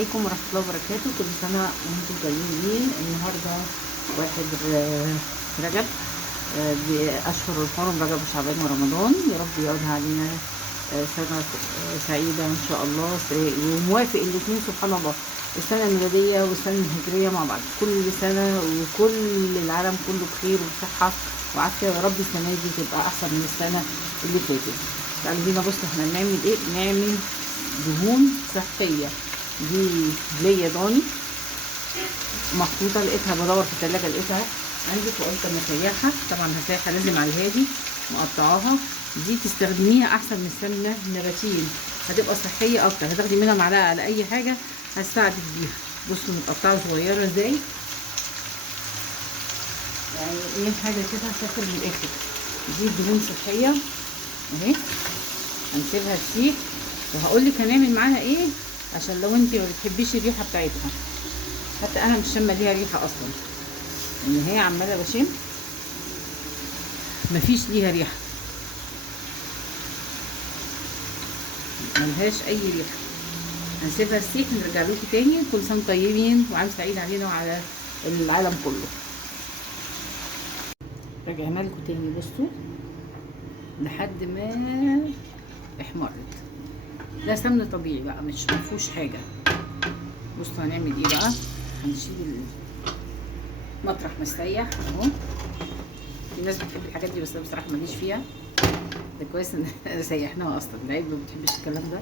عليكم ورحمة الله وبركاته. كل سنة وانتم طيبين. النهاردة 1 رجب، بأشهر الحرم، رجب وشعبان ورمضان. يا رب يقعدها علينا سنة سعيدة إن شاء الله، وموافق الاتنين سبحان الله، السنة الميلادية والسنة الهجرية مع بعض. كل سنة وكل العالم كله بخير وصحة وعافية. يا رب السنة دي تبقى أحسن من السنة اللي فاتت. تعالوا بينا بصوا احنا بنعمل ايه. بنعمل دهون صحية. دي ليا ضاني محطوطة، لقيتها بدور في التلاجة لقيتها عندي، فقلت اما اسيحها. طبعا هسيحها لازم على الهادي، مقطعاها. دي تستخدميها احسن من السمنة النباتية، هتبقى صحية اكتر. هتاخدي منها معلقة على اي حاجة هتساعدك بيها. بصوا متقطعة صغيرة ازاي، يعني ايه حاجة كده هتاخد من الاخر. دي دهون صحية اهي، هنسيبها تسيح وهقول لك هنعمل معاها ايه، عشان لو انت ما بتحبيش الريحه بتاعتها. حتى انا مش شامه ليها ريحه اصلا، ان هي عماله بشم مفيش ليها ريحه، ملهاش اي ريحه. هنسيبها تسيح ونرجع لكم تاني. كل سنه طيبين وعام سعيد علينا وعلى العالم كله. رجعنا لكم تاني. بصوا لحد ما احمرت. ده سمن طبيعي بقى، مش مفيهوش حاجه. بصوا هنعمل ايه بقى. هنشيل مطرح مسيح اهو. في ناس بتحب الحاجات دي بس انا بصراحه ماليش فيها. ده كويس ان سيحناها اصلا، العيب ما بتحبش الكلام ده.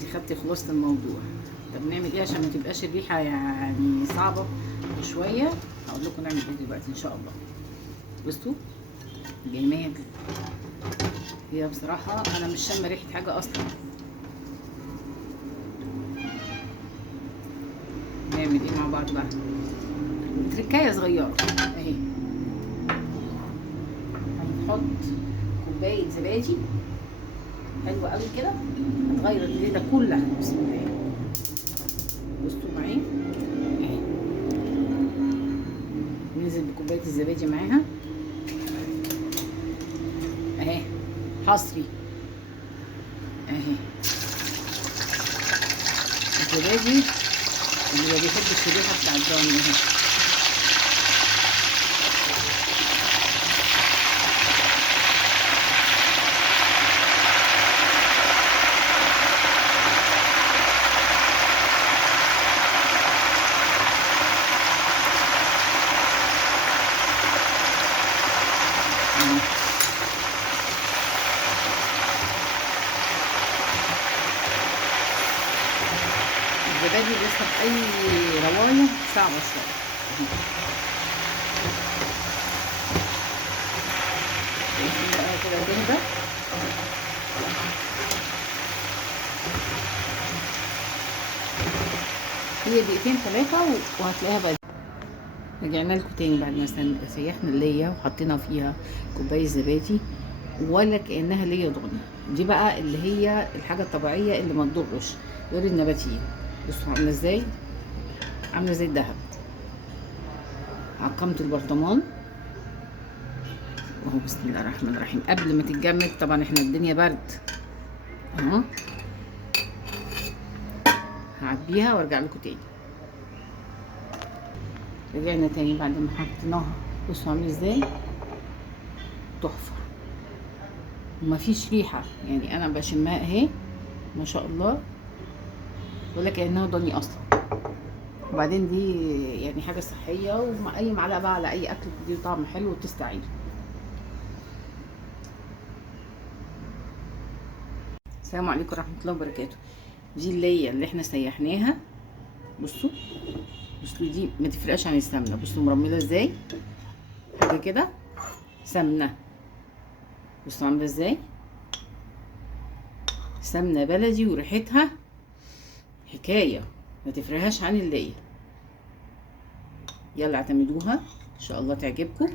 دي خدتي خلاصه الموضوع. طب نعمل ايه عشان ما تبقاش الريحه يعني صعبه شويه. هقول لكم نعمل ايه دلوقتي ان شاء الله. بصوا جمال، هي بصراحه انا مش شامه ريحه حاجه اصلا. نعمل ايه مع بعض بقى. تركايه صغيره اهي. هنحط كوبايه زبادي حلوه قوي كده، هتغير الليله كلها. بسم الله. بصوا معايا اهي، ننزل بكوبايه الزبادي معاها اهي، حصري اهي. الزبادي اللي ما بيحبش الريحه بتاع الضاني اهي. الزبادي بيسحب اي روايح صعبه شويه. بقى كده تهدى. هي دقيقتين 3 وهتلاقيها بقى. رجعنا لكم تاني بعد ما سيحنا اللية وحطينا فيها كوبايه زبادي، ولا كانها ليا ضاني. دي بقى اللي هي الحاجه الطبيعيه اللي ما تضرش غير النباتيه. بصوا عامله ازاي، عامله زي الذهب. عقمت البرطمان اهو. بسم الله الرحمن الرحيم. قبل ما تتجمد طبعا، احنا الدنيا برد اهو. هعبيها وارجع لكم تاني. رجعنا تاني بعد ما حطيناها. بصوا عامله ازاي، تحفه ومفيش ريحه، يعني انا بشمها اهي ما شاء الله، ولا كانها ضاني اصلا. وبعدين دي يعني حاجه صحيه، ومع اي معلقه بقى على اي اكل بتدي طعم حلو وتستعير. السلام عليكم ورحمه الله وبركاته. دي اللي احنا سيحناها. بصوا بصوا دي ما تفرقش عن السمنه. بصوا مرمله ازاي، حاجه كده سمنه. بصوا عامله ازاي، سمنه بلدي وريحتها حكايه، ما تفرقهاش عن اللي. يلا اعتمدوها ان شاء الله تعجبكم.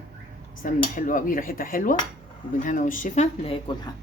سمنه حلوه قوي، ريحتها حلوه، وبالهنا والشفا اللي هياكلها.